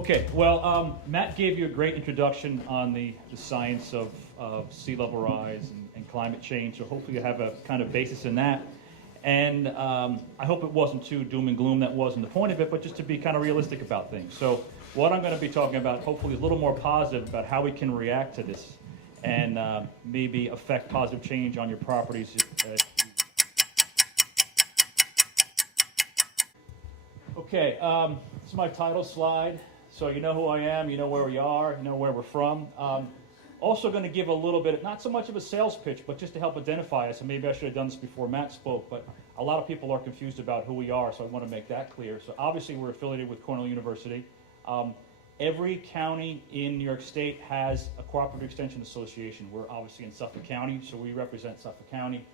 Okay, well, Matt gave you a great introduction on the science of sea level rise and climate change, so hopefully you have a kind of basis in that. And I hope it wasn't too doom and gloom. That wasn't the point of it, but just to be kind of realistic about things. So what I'm going to be talking about, hopefully, is a little more positive about how we can react to this and maybe affect positive change on your properties. Okay, this is my title slide. So you know who I am, you know where we are, you know where we're from. Also going to give a little bit, not so much of a sales pitch, but just to help identify us. And maybe I should have done this before Matt spoke, but a lot of people are confused about who we are, so I want to make that clear. So obviously we're affiliated with Cornell University. Every county in New York State has a cooperative extension association. We're obviously in Suffolk County, so we represent Suffolk County.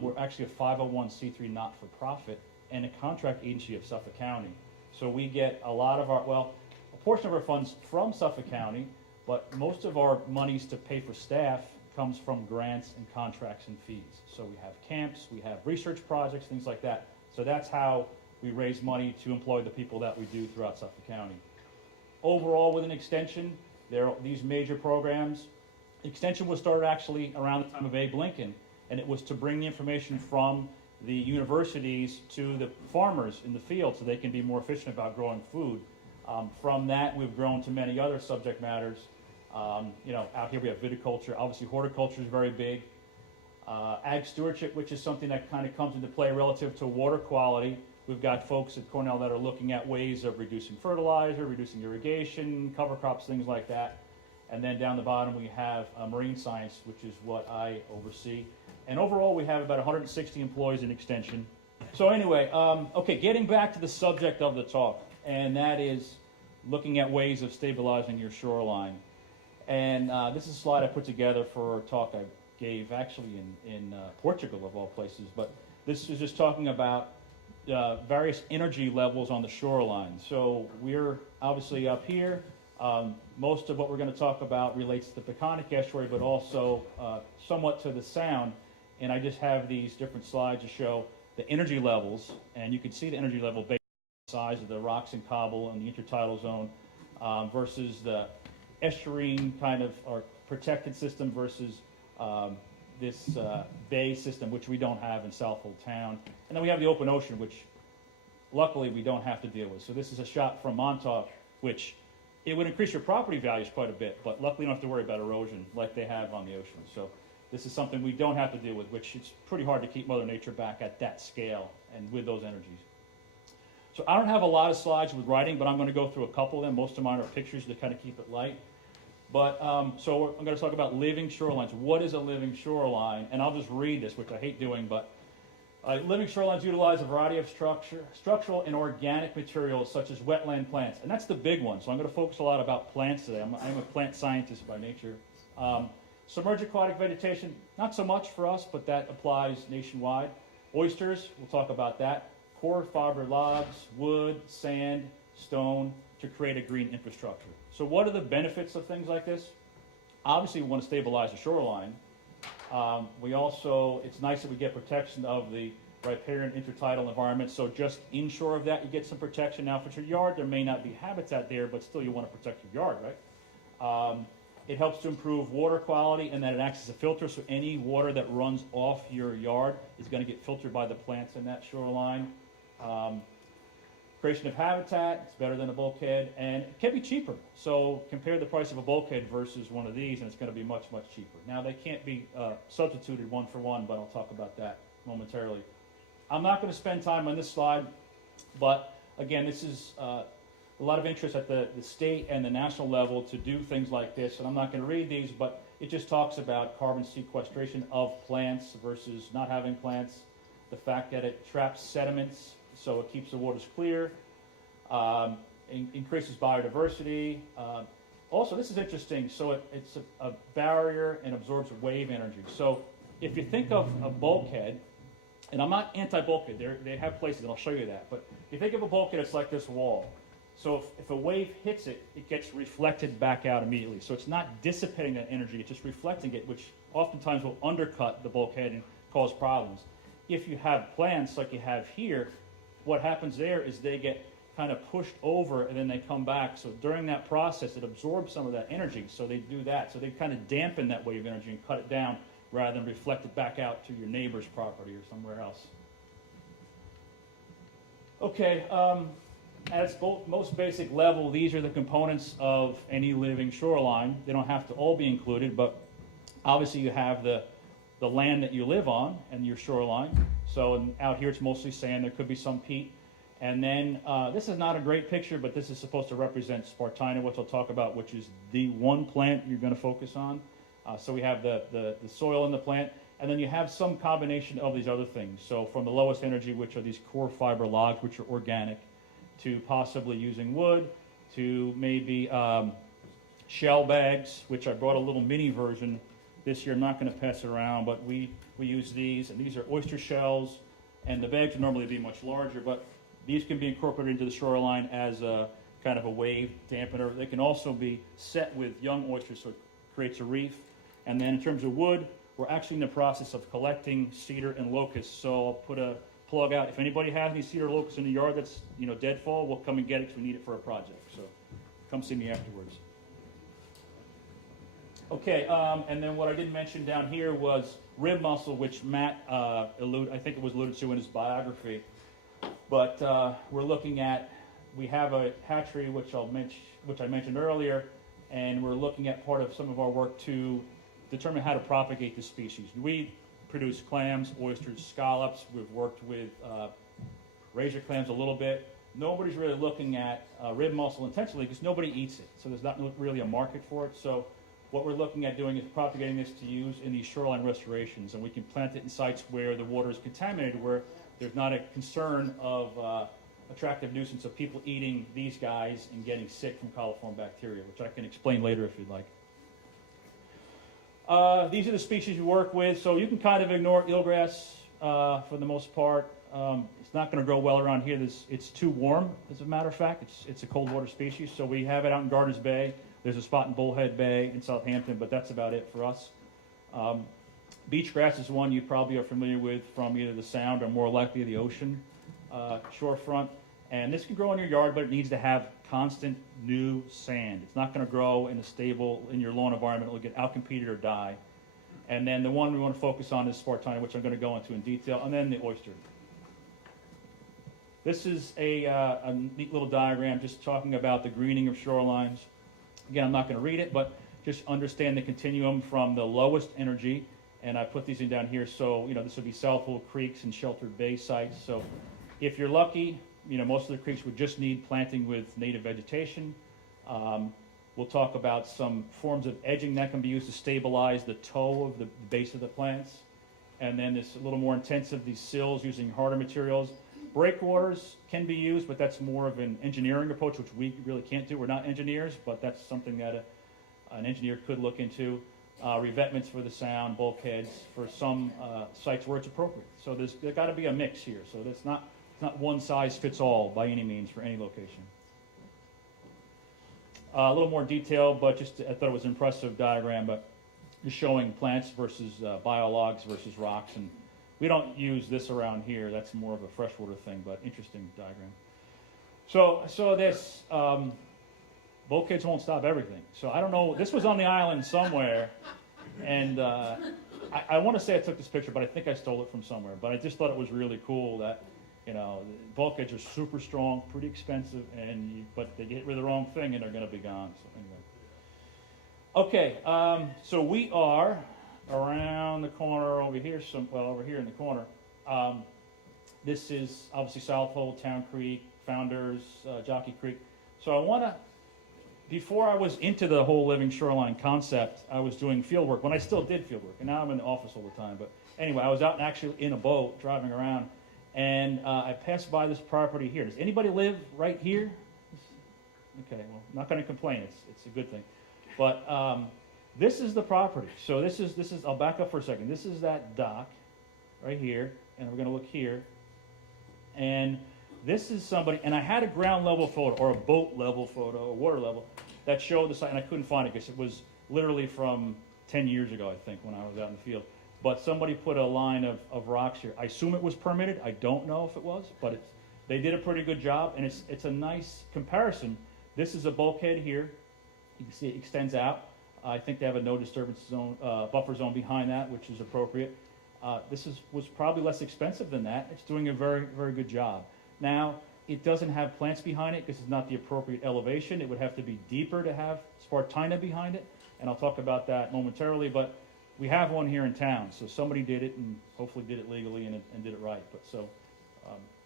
We're actually a 501c3 not-for-profit and a contract agency of Suffolk County. So we get a lot of our, well, a portion of our funds from Suffolk County, but most of our monies to pay for staff comes from grants and contracts and fees. So we have camps, we have research projects, things like that. So that's how we raise money to employ the people that we do throughout Suffolk County. Overall, with an extension, there are these major programs. Extension was started actually around the time of Abe Lincoln, and it was to bring the information from the universities to the farmers in the field so they can be more efficient about growing food. From that, we've grown to many other subject matters. You know, out here we have viticulture. Obviously, horticulture is very big. Ag stewardship, which is something that kind of comes into play relative to water quality. We've got folks at Cornell that are looking at ways of reducing fertilizer, reducing irrigation, cover crops, things like that. And then down the bottom, we have marine science, which is what I oversee. And overall, we have about 160 employees in Extension. So anyway, okay, getting back to the subject of the talk, and that is looking at ways of stabilizing your shoreline. And this is a slide I put together for a talk I gave actually in Portugal, of all places. But this is just talking about various energy levels on the shoreline. So we're obviously up here. Most of what we're going to talk about relates to the Peconic estuary, but also somewhat to the Sound. And I just have these different slides to show the energy levels, and you can see the energy level based on the size of the rocks and cobble and the intertidal zone versus the estuarine kind of or protected system versus this bay system, which we don't have in Southfield Town. And then we have the open ocean, which luckily we don't have to deal with. So this is a shot from Montauk, which it would increase your property values quite a bit, but luckily you don't have to worry about erosion like they have on the ocean. So this is something we don't have to deal with, which it's pretty hard to keep Mother Nature back at that scale and with those energies. So I don't have a lot of slides with writing, but I'm going to go through a couple of them. Most of mine are pictures to kind of keep it light. But so I'm going to talk about living shorelines. What is a living shoreline? And I'll just read this, which I hate doing, but living shorelines utilize a variety of structural and organic materials such as wetland plants. And that's the big one. So I'm going to focus a lot about plants today. I'm a plant scientist by nature. Submerged aquatic vegetation, not so much for us, but that applies nationwide. Oysters, we'll talk about that. Core fiber logs, wood, sand, stone to create a green infrastructure. So what are the benefits of things like this? Obviously, we want to stabilize the shoreline. We also, it's nice that we get protection of the riparian intertidal environment. So just inshore of that, you get some protection. Now, for your yard, there may not be habitat there, but still you want to protect your yard, right? It helps to improve water quality and that it acts as a filter, so any water that runs off your yard is going to get filtered by the plants in that shoreline. Creation of habitat, it's better than a bulkhead, and it can be cheaper. So compare the price of a bulkhead versus one of these, and it's going to be much, much cheaper. Now, they can't be substituted one for one, but I'll talk about that momentarily. I'm not going to spend time on this slide, but again, this is a lot of interest at the state and the national level to do things like this, and I'm not going to read these, but it just talks about carbon sequestration of plants versus not having plants, the fact that it traps sediments, so it keeps the waters clear, increases biodiversity. Also, this is interesting, so it's a barrier and absorbs wave energy. So if you think of a bulkhead, and I'm not anti-bulkhead, they have places, and I'll show you that, but if you think of a bulkhead, it's like this wall. So if a wave hits it, it gets reflected back out immediately. So it's not dissipating that energy, it's just reflecting it, which oftentimes will undercut the bulkhead and cause problems. If you have plants like you have here, what happens there is they get kind of pushed over and then they come back. So during that process, it absorbs some of that energy. So they do that. So they kind of dampen that wave energy and cut it down rather than reflect it back out to your neighbor's property or somewhere else. Okay, at its most basic level, these are the components of any living shoreline. They don't have to all be included, but obviously you have the land that you live on and your shoreline. So out here it's mostly sand. There could be some peat. And then this is not a great picture, but this is supposed to represent Spartina, which I'll talk about, which is the one plant you're going to focus on. So we have the soil in the plant, and then you have some combination of these other things. So from the lowest energy, which are these core fiber logs, which are organic, to possibly using wood, to maybe shell bags, which I brought a little mini version this year. I'm not going to pass it around, but we use these, and these are oyster shells, and the bags would normally be much larger, but these can be incorporated into the shoreline as a kind of a wave dampener. They can also be set with young oysters, so it creates a reef. And then in terms of wood, we're actually in the process of collecting cedar and locust. So I'll put a plug out. If anybody has any cedar or locust in the yard that's deadfall, we'll come and get it because we need it for a project. So come see me afterwards. Okay, and then what I didn't mention down here was rib mussel, which Matt I think it was alluded to in his biography. But we're looking at, we have a hatchery which I mentioned earlier, and we're looking at part of some of our work to determine how to propagate the species. We produce clams, oysters, scallops. We've worked with razor clams a little bit. Nobody's really looking at rib mussel intentionally because nobody eats it, so there's not really a market for it. So what we're looking at doing is propagating this to use in these shoreline restorations, and we can plant it in sites where the water is contaminated, where there's not a concern of attractive nuisance of people eating these guys and getting sick from coliform bacteria, which I can explain later if you'd like. These are the species you work with, so you can kind of ignore eelgrass for the most part. It's not going to grow well around here. It's too warm, as a matter of fact. It's a cold water species, so we have it out in Gardner's Bay. There's a spot in Bullhead Bay in Southampton, but that's about it for us. Beach grass is one you probably are familiar with from either the Sound or more likely the ocean shorefront. And this can grow in your yard, but it needs to have constant new sand. It's not going to grow in your lawn environment. It'll get outcompeted or die. And then the one we want to focus on is Spartina, which I'm going to go into in detail, and then the oyster. This is a neat little diagram just talking about the greening of shorelines. Again, I'm not going to read it, but just understand the continuum from the lowest energy. And I put these in down here, so this would be Southwold creeks and sheltered bay sites. So if you're lucky, most of the creeks would just need planting with native vegetation. We'll talk about some forms of edging that can be used to stabilize the toe of the base of the plants. And then this a little more intensive, these sills using harder materials. Breakwaters can be used, but that's more of an engineering approach, which we really can't do. We're not engineers, but that's something that an engineer could look into. Revetments for the Sound, bulkheads for some sites where it's appropriate. So there's got to be a mix here. So it's not one size fits all by any means for any location. A little more detail, but I thought it was an impressive diagram, but just showing plants versus biologs versus rocks. And we don't use this around here. That's more of a freshwater thing, but interesting diagram. So this bulkheads won't stop everything. So I don't know. This was on the island somewhere, and I want to say I took this picture, but I think I stole it from somewhere. But I just thought it was really cool that bulkheads are super strong, pretty expensive, but they get rid of the wrong thing and they're going to be gone. So anyway, okay. So we are around the corner over here. Over here in the corner. This is obviously Southwold, Town Creek, Founders, Jockey Creek. So I want to. Before I was into the whole living shoreline concept, I was doing field work when I still did field work, and now I'm in the office all the time. But anyway, I was out actually in a boat driving around, and I passed by this property here. Does anybody live right here? Okay, well, I'm not going to complain. It's a good thing. But this is the property. So this is. I'll back up for a second. This is that dock right here, and we're going to look here, and this is somebody, and I had a ground level photo, or a boat level photo, or water level, that showed the site, and I couldn't find it because it was literally from 10 years ago, I think, when I was out in the field. But somebody put a line of rocks here. I assume it was permitted. I don't know if it was, but They did a pretty good job, and it's a nice comparison. This is a bulkhead here. You can see it extends out. I think they have a no disturbance zone, buffer zone behind that, which is appropriate. Was probably less expensive than that. It's doing a very, very good job. Now, it doesn't have plants behind it because it's not the appropriate elevation. It would have to be deeper to have Spartina behind it, and I'll talk about that momentarily, but we have one here in town, so somebody did it and hopefully did it legally and did it right. But so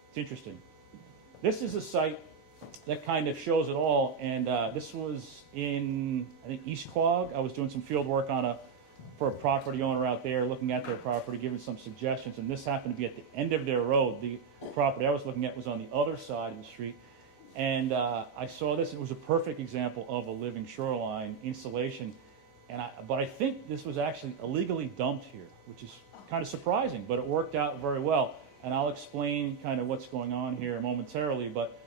it's interesting. This is a site that kind of shows it all, and this was in, I think, East Quogue. I was doing some field work for a property owner out there, looking at their property, giving some suggestions, and this happened to be at the end of their road. The property I was looking at was on the other side of the street, and I saw this. It was a perfect example of a living shoreline installation, but I think this was actually illegally dumped here, which is kind of surprising, but it worked out very well, and I'll explain kind of what's going on here momentarily, but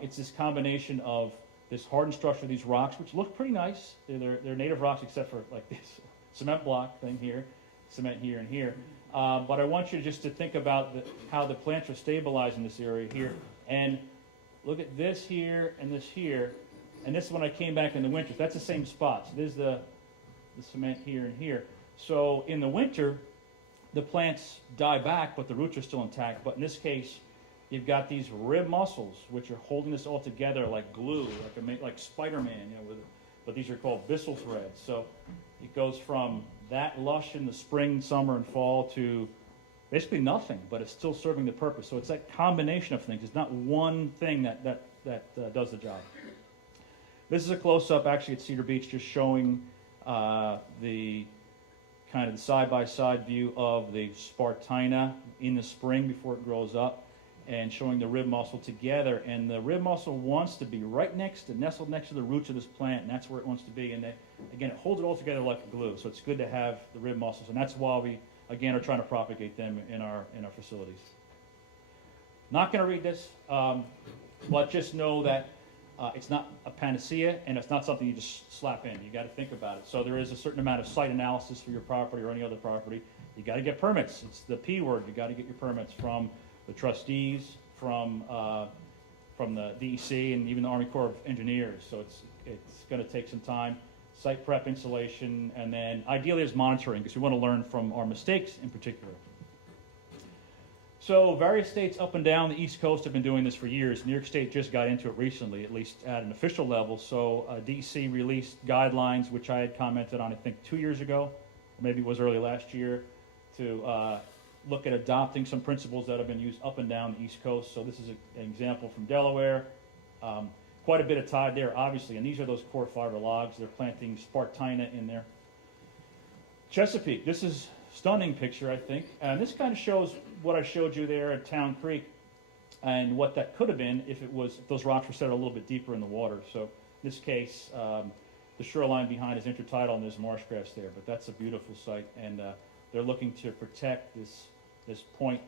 it's this combination of this hardened structure, these rocks, which look pretty nice. They're native rocks except for like this cement block thing here, cement here and here. But I want you just to think about how the plants are stabilized in this area here. And look at this here and this here. And this is when I came back in the winter. That's the same spot. So there's the cement here and here. So in the winter, the plants die back, but the roots are still intact. But in this case, you've got these rib muscles, which are holding this all together like glue, like Spider-Man, but these are called byssal threads. So it goes from that lush in the spring, summer, and fall to basically nothing, but it's still serving the purpose. So it's that combination of things. It's not one thing that does the job. This is a close-up, actually, at Cedar Beach, just showing the kind of the side-by-side view of the Spartina in the spring before it grows up, and showing the rib muscle together. And the rib muscle wants to be nestled next to the roots of this plant, and that's where it wants to be. And again, it holds it all together like glue. So it's good to have the rib muscles, and that's why we, again, are trying to propagate them in our facilities. Not going to read this, but just know that it's not a panacea, and it's not something you just slap in. You got to think about it. So there is a certain amount of site analysis for your property or any other property. You got to get permits. It's the P word. You got to get your permits from the trustees, from the DEC, and even the Army Corps of Engineers. So it's going to take some time. Site prep, installation, and then ideally is monitoring, because we want to learn from our mistakes in particular. So various states up and down the East Coast have been doing this for years. New York State just got into it recently, at least at an official level. So DEC released guidelines, which I had commented on, I think, 2 years ago, or maybe it was early last year, to look at adopting some principles that have been used up and down the East Coast. So this is an example from Delaware. Quite a bit of tide there, obviously, and these are those core fiber logs. They're planting Spartina in there. Chesapeake, this is a stunning picture, I think. And this kind of shows what I showed you there at Town Creek and what that could have been if those rocks were set a little bit deeper in the water. So in this case, the shoreline behind is intertidal and there's marsh grass there, but that's a beautiful site, and they're looking to protect this point,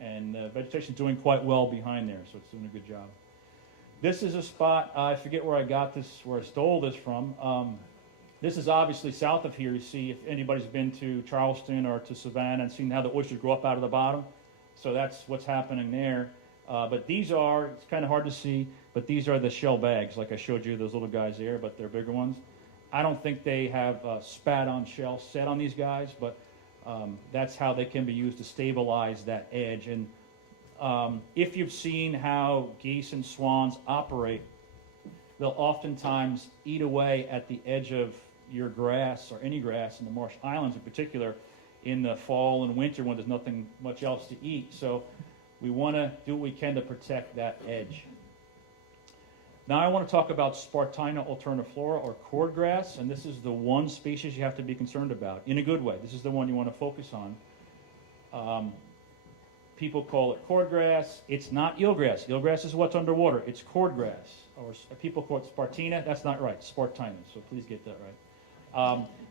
and vegetation is doing quite well behind there, so it's doing a good job. This is a spot, I forget where I got this, where I stole this from. This is obviously south of here. You see, if anybody's been to Charleston or to Savannah and seen how the oysters grow up out of the bottom. So that's what's happening there. But these are, it's kind of hard to see, but these are the shell bags, like I showed you, those little guys there, but they're bigger ones. I don't think they have spat-on shell set on these guys, but that's how they can be used to stabilize that edge. And if you've seen how geese and swans operate, they'll oftentimes eat away at the edge of your grass, or any grass in the marsh islands in particular, in the fall and winter when there's nothing much else to eat. So we want to do what we can to protect that edge. Now I want to talk about Spartina alterniflora, or cordgrass, and this is the one species you have to be concerned about, in a good way. This is the one you want to focus on. People call it cordgrass. It's not eelgrass. Eelgrass is what's underwater. It's cordgrass. Or people call it Spartina. That's not right. Spartina. So please get that right.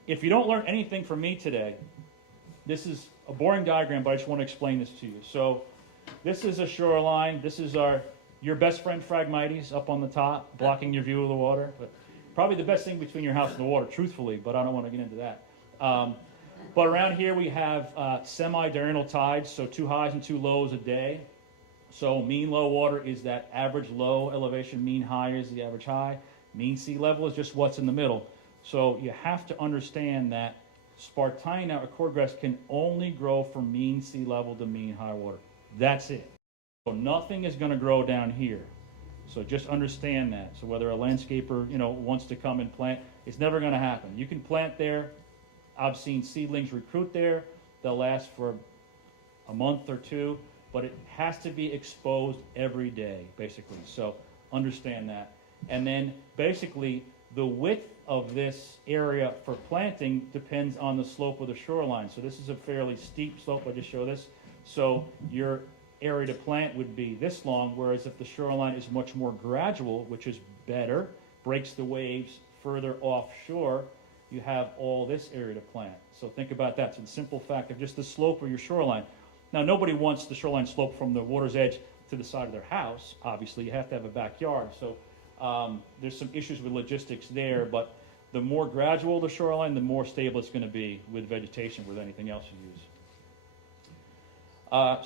If you don't learn anything from me today, this is a boring diagram, but I just want to explain this to you. So this is a shoreline. This is your best friend Phragmites up on the top, blocking your view of the water. But probably the best thing between your house and the water, truthfully, but I don't want to get into that. But around here we have semi-diurnal tides, so 2 highs and 2 lows a day. So mean low water is that average low elevation, mean high is the average high, mean sea level is just what's in the middle. So you have to understand that Spartina or cordgrass can only grow from mean sea level to mean high water. That's it. So nothing is going to grow down here. So just understand that. So whether a landscaper, wants to come and plant, it's never going to happen. You can plant there. I've seen seedlings recruit there. They'll last for a month or two, but it has to be exposed every day, basically. So understand that. And then basically the width of this area for planting depends on the slope of the shoreline. So this is a fairly steep slope. I just show this. So your area to plant would be this long, whereas if the shoreline is much more gradual, which is better, breaks the waves further offshore, you have all this area to plant. So think about that. So the simple fact of just the slope of your shoreline. Now, nobody wants the shoreline slope from the water's edge to the side of their house. Obviously, you have to have a backyard. So there's some issues with logistics there, but the more gradual the shoreline, the more stable it's going to be with vegetation, with anything else you use.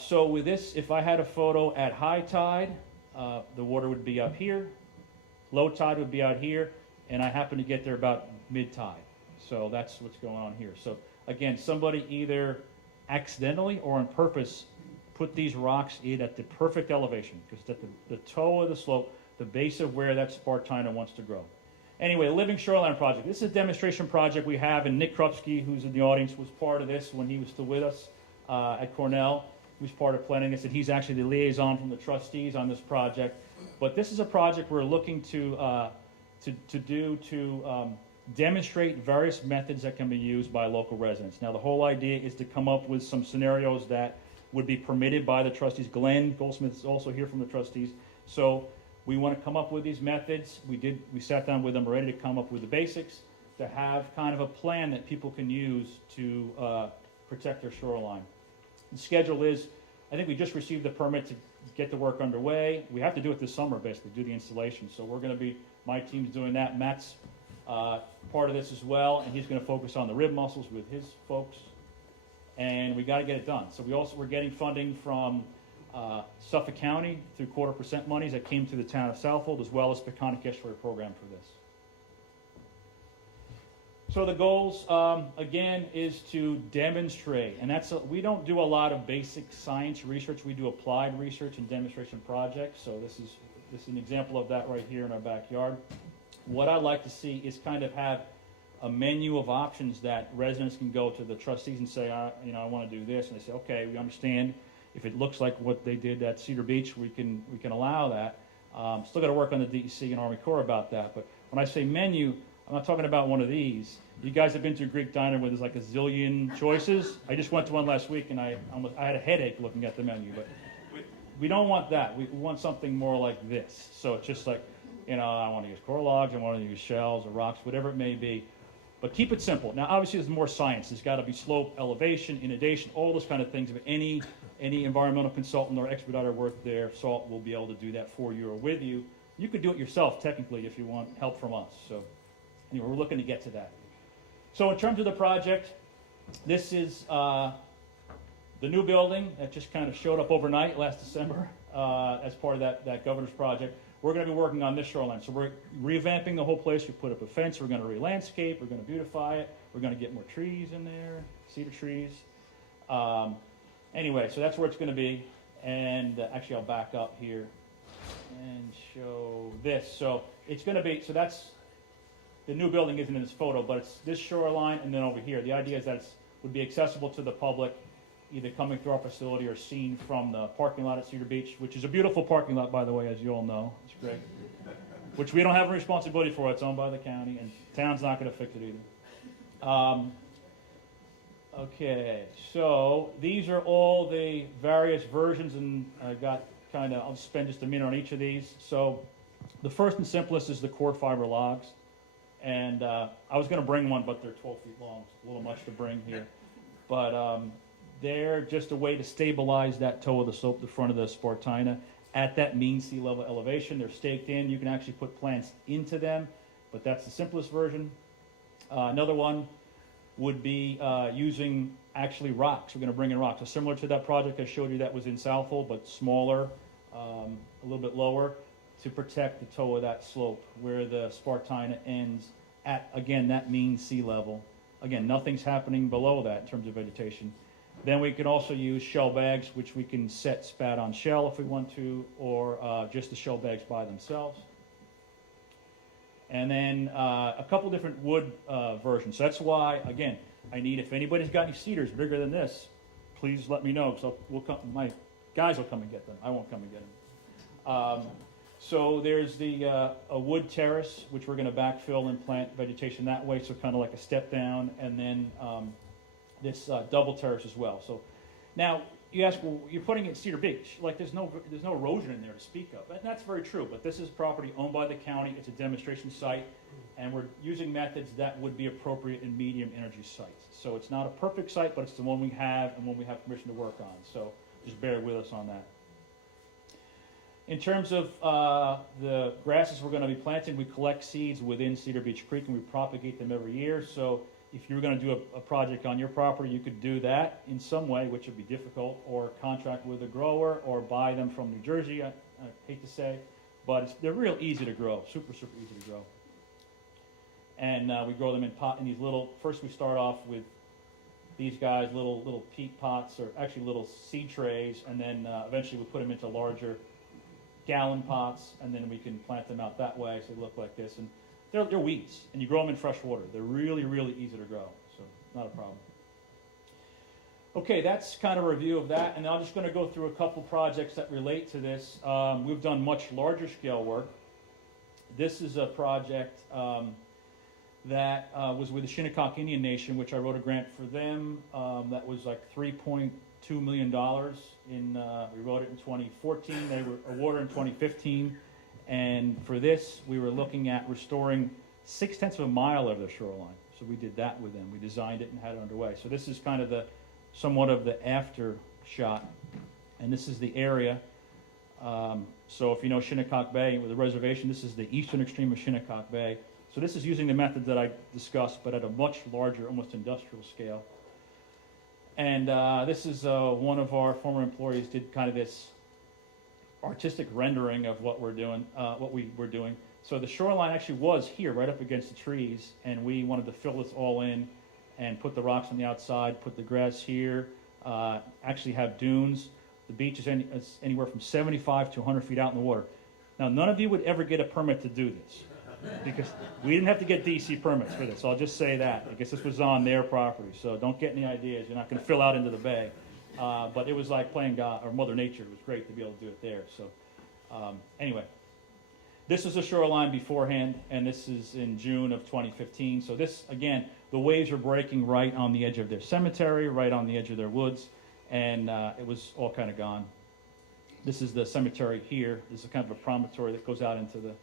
So with this, if I had a photo at high tide, the water would be up here, low tide would be out here, and I happen to get there about mid-tide. So that's what's going on here. So again, somebody either accidentally or on purpose put these rocks in at the perfect elevation, because at the toe of the slope, the base of where that Spartina wants to grow. Anyway, Living Shoreline Project. This is a demonstration project we have, and Nick Krupski, who's in the audience, was part of this when he was still with us at Cornell. He was part of planning this, and he's actually the liaison from the trustees on this project. But this is a project we're looking to demonstrate various methods that can be used by local residents. Now, the whole idea is to come up with some scenarios that would be permitted by the trustees. Glenn Goldsmith is also here from the trustees. So we want to come up with these methods. We sat down with them, ready to come up with the basics, to have kind of a plan that people can use to protect their shoreline. The schedule is, I think we just received the permit to get the work underway. We have to do it this summer, basically, do the installation. So we're going to be, my team's doing that. Matt's part of this as well, and he's going to focus on the rib mussels with his folks. And we got to get it done. So we're getting funding from Suffolk County through 0.25% monies that came to the town of Southwold, as well as Peconic Estuary program for this. So the goals, again, is to demonstrate, and we don't do a lot of basic science research. We do applied research and demonstration projects. So this is an example of that right here in our backyard. What I'd like to see is kind of have a menu of options that residents can go to the trustees and say, I want to do this, and they say, okay, we understand. If it looks like what they did at Cedar Beach, we can allow that. Still got to work on the DEC and Army Corps about that. But when I say menu, I'm not talking about one of these. You guys have been to a Greek diner where there's like a zillion choices. I just went to one last week and I had a headache looking at the menu. But we don't want that. We want something more like this. So it's just like, I want to use coral logs, I want to use shells or rocks, whatever it may be. But keep it simple. Now, obviously, there's more science. There's got to be slope, elevation, inundation, all those kind of things. But any environmental consultant or expediter worth their salt will be able to do that for you or with you. You could do it yourself, technically, if you want help from us. So anyway, we're looking to get to that. So in terms of the project, this is the new building that just kind of showed up overnight last December as part of that governor's project. We're going to be working on this shoreline. So we're revamping the whole place. We put up a fence. We're going to re-landscape. We're going to beautify it. We're going to get more trees in there, cedar trees. Anyway, so that's where it's going to be. And actually, I'll back up here and show this. So it's going to be, so that's, the new building isn't in this photo, but it's this shoreline and then over here. The idea is that it would be accessible to the public, either coming through our facility or seen from the parking lot at Cedar Beach, which is a beautiful parking lot, by the way, as you all know. It's great. Which we don't have a responsibility for. It's owned by the county, and town's not going to fix it either. Okay, so these are all the various versions, and I'll spend just a minute on each of these. So the first and simplest is the core fiber logs. And I was going to bring one, but they're 12 feet long. It's a little much to bring here. But they're just a way to stabilize that toe of the slope, the front of the Spartina, at that mean sea level elevation. They're staked in. You can actually put plants into them, but that's the simplest version. Another one would be using actually rocks. We're going to bring in rocks. So similar to that project I showed you that was in Southwold, but smaller. a little bit lower to protect the toe of that slope where the Spartina ends at, again, that mean sea level. Again, nothing's happening below that in terms of vegetation. Then we can also use shell bags, which we can set spat on shell if we want to, or just the shell bags by themselves. And then a couple different wood versions. So that's why, again, I need, if anybody's got any cedars bigger than this, please let me know. So my guys will come and get them. I won't come and get them. So there's the a wood terrace, which we're going to backfill and plant vegetation that way, so kind of like a step down, and then this double terrace as well. So now you ask, well, you're putting it in Cedar Beach, like there's no erosion in there to speak of, and that's very true. But this is property owned by the county. It's a demonstration site, and we're using methods that would be appropriate in medium energy sites. So it's not a perfect site, but it's the one we have and one we have permission to work on. So just bear with us on that. In terms of the grasses we're going to be planting, we collect seeds within Cedar Beach Creek and we propagate them every year. So if you were going to do a project on your property, you could do that in some way, which would be difficult, or contract with a grower or buy them from New Jersey, I hate to say. But they're real easy to grow, super, super easy to grow. And we grow them in these little, first we start off with these guys, little peat pots, or actually little seed trays, and then eventually we put them into larger gallon pots, and then we can plant them out that way so they look like this. And they're weeds, and you grow them in fresh water. They're really, really easy to grow, so not a problem. Okay, that's kind of a review of that, and I'm just going to go through a couple projects that relate to this. We've done much larger scale work. This is a project that was with the Shinnecock Indian Nation, which I wrote a grant for them. That was like $3.2 million. We wrote it in 2014. They were awarded in 2015. And for this, we were looking at restoring 0.6 of a mile of the shoreline. So we did that with them. We designed it and had it underway. So this is kind of somewhat of the after shot. And this is the area. So if you know Shinnecock Bay with the reservation, this is the eastern extreme of Shinnecock Bay. So this is using the method that I discussed, but at a much larger, almost industrial scale. And this is one of our former employees did kind of this artistic rendering of what we're doing, what we were doing. So the shoreline actually was here, right up against the trees, and we wanted to fill this all in and put the rocks on the outside, put the grass here, actually have dunes. The beach is anywhere from 75 to 100 feet out in the water. Now, none of you would ever get a permit to do this, because we didn't have to get DC permits for this. So I'll just say that. I guess this was on their property, so don't get any ideas. You're not going to fill out into the bay. But it was like playing God or Mother Nature. It was great to be able to do it there. So anyway, this is a shoreline beforehand, and this is in June of 2015. So this, again, the waves are breaking right on the edge of their cemetery, right on the edge of their woods, and it was all kind of gone. This is the cemetery here. This is kind of a promontory that goes out into the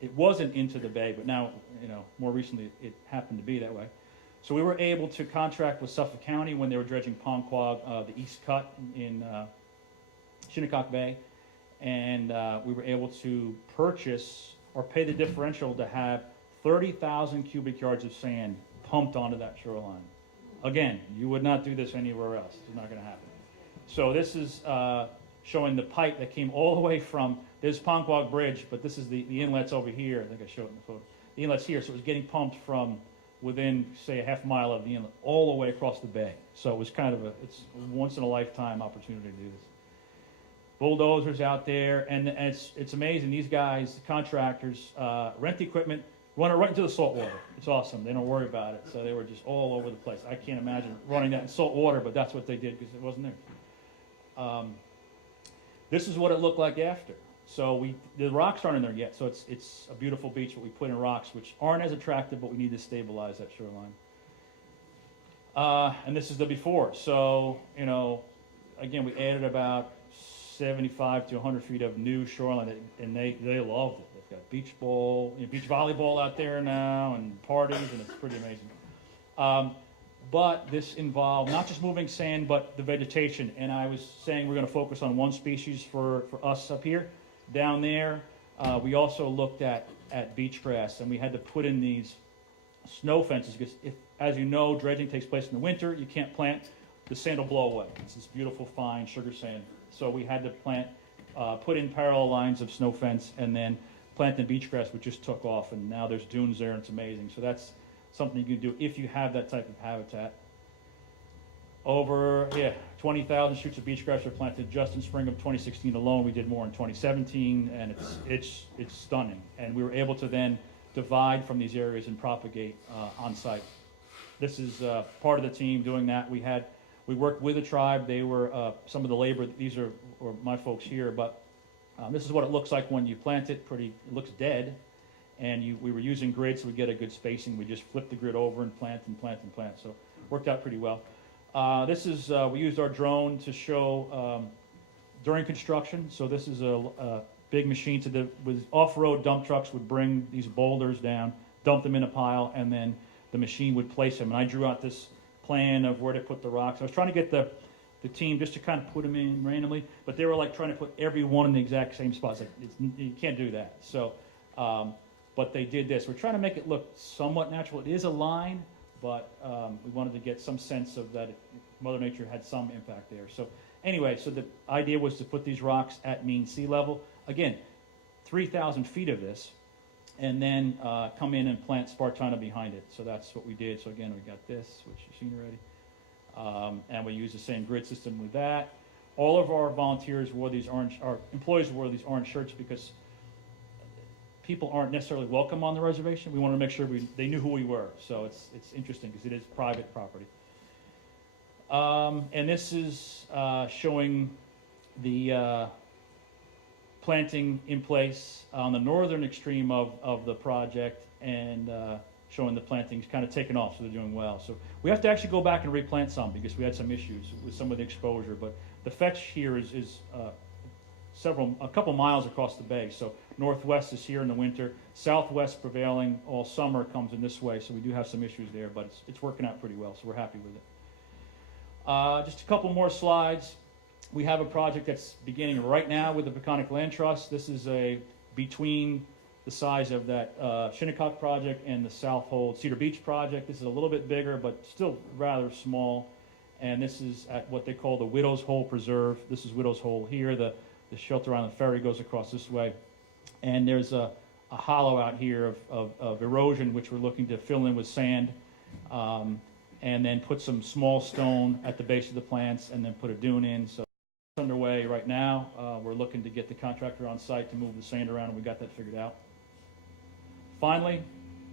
it wasn't into the bay, but now, more recently it happened to be that way. So we were able to contract with Suffolk County when they were dredging Ponquag, the East Cut in Shinnecock Bay, and we were able to purchase or pay the differential to have 30,000 cubic yards of sand pumped onto that shoreline. Again, you would not do this anywhere else. It's not going to happen. So this is showing the pipe that came all the way from, there's Ponquag Bridge, but this is the inlet's over here. I think I showed it in the photo. The inlet's here, so it was getting pumped from within, say, a half mile of the inlet, all the way across the bay. So it was kind of it's a once-in-a-lifetime opportunity to do this. Bulldozers out there, and it's amazing. These guys, the contractors, rent the equipment, run it right into the salt water. It's awesome. They don't worry about it. So they were just all over the place. I can't imagine running that in salt water, but that's what they did because it wasn't there. This is what it looked like after. So the rocks aren't in there yet, so it's a beautiful beach, but we put in rocks which aren't as attractive, but we need to stabilize that shoreline. And this is the before. So, again, we added about 75 to 100 feet of new shoreline, and they loved it. They've got beach volleyball out there now, and parties, and it's pretty amazing. But this involved not just moving sand, but the vegetation. And I was saying we're going to focus on one species for us up here. Down there, we also looked at beach grass, and we had to put in these snow fences because, as you know, dredging takes place in the winter. You can't plant. The sand will blow away. It's this beautiful, fine sugar sand. So we had to put in parallel lines of snow fence and then plant the beach grass, which just took off, and now there's dunes there, and it's amazing. So that's something you can do if you have that type of habitat. Over 20,000 shoots of beach grass were planted just in spring of 2016 alone. We did more in 2017, and it's stunning. And we were able to then divide from these areas and propagate on site. This is part of the team doing that. We worked with a tribe. They were some of the labor. These are my folks here, but this is what it looks like when you plant it. It looks dead, and we were using grids so we get a good spacing. We just flip the grid over and plant and plant and plant. So it worked out pretty well. This is we used our drone to show during construction. So this is a big machine with off-road dump trucks would bring these boulders down, dump them in a pile, and then the machine would place them. And I drew out this plan of where to put the rocks. I was trying to get the team just to kind of put them in randomly, but they were like trying to put every one in the exact same spot. It's like, you can't do that. So, but they did this. We're trying to make it look somewhat natural. It is a line, but we wanted to get some sense of that Mother Nature had some impact there. So anyway, so the idea was to put these rocks at mean sea level. Again, 3,000 feet of this, and then come in and plant Spartina behind it. So that's what we did. So again, we got this, which you've seen already. And we use the same grid system with that. All of our volunteers wore these our employees wore these orange shirts because people aren't necessarily welcome on the reservation. We wanted to make sure they knew who we were. So it's interesting because it is private property. And this is showing the planting in place on the northern extreme of the project, and showing the plantings kind of taken off, so they're doing well. So we have to actually go back and replant some because we had some issues with some of the exposure. But the fetch here is a couple miles across the bay. So northwest is here in the winter, southwest prevailing all summer comes in this way. So we do have some issues there, but it's working out pretty well. So we're happy with it. Just a couple more slides. We have a project that's beginning right now with the Peconic Land Trust. This is between the size of that Shinnecock project and the South Hold Cedar Beach project. This is a little bit bigger, but still rather small. And this is at what they call the Widow's Hole Preserve. This is Widow's Hole here. The shelter on the ferry goes across this way. And there's a hollow out here of erosion, which we're looking to fill in with sand. And then put some small stone at the base of the plants, and then put a dune in. So it's underway right now. We're looking to get the contractor on site to move the sand around, and we got that figured out. Finally,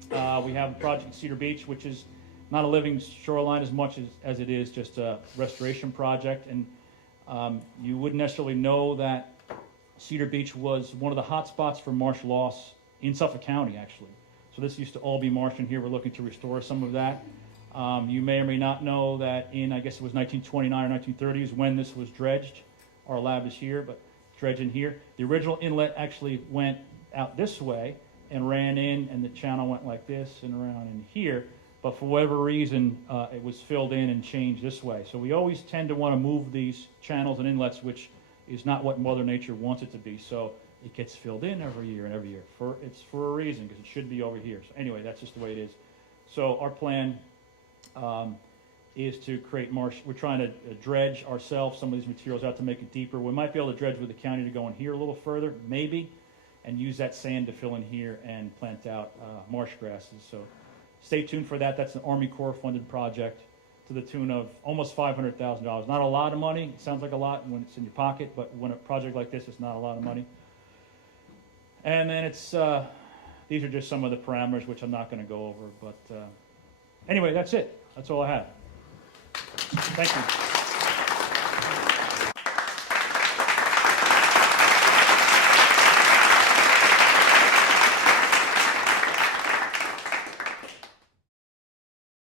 we have a project at Cedar Beach, which is not a living shoreline as much as it is just a restoration project. And you wouldn't necessarily know that Cedar Beach was one of the hot spots for marsh loss in Suffolk County, actually. So this used to all be marsh in here. We're looking to restore some of that. You may or may not know that in, I guess it was 1929 or 1930s when this was dredged. Our lab is here, but dredging here. The original inlet actually went out this way and ran in, and the channel went like this and around in here. But for whatever reason, it was filled in and changed this way. So we always tend to want to move these channels and inlets, which is not what Mother Nature wants it to be. So it gets filled in every year and every year. It's for a reason, because it should be over here. So anyway, that's just the way it is. So our plan is to create marsh. We're trying to dredge ourselves some of these materials out to make it deeper. We might be able to dredge with the county to go in here a little further, maybe, and use that sand to fill in here and plant out marsh grasses. So stay tuned for that. That's an Army Corps funded project to the tune of almost $500,000. Not a lot of money. It sounds like a lot when it's in your pocket, but when a project like this, it's not a lot of money. And then these are just some of the parameters, which I'm not going to go over. But anyway, that's it. That's all I have. Thank you.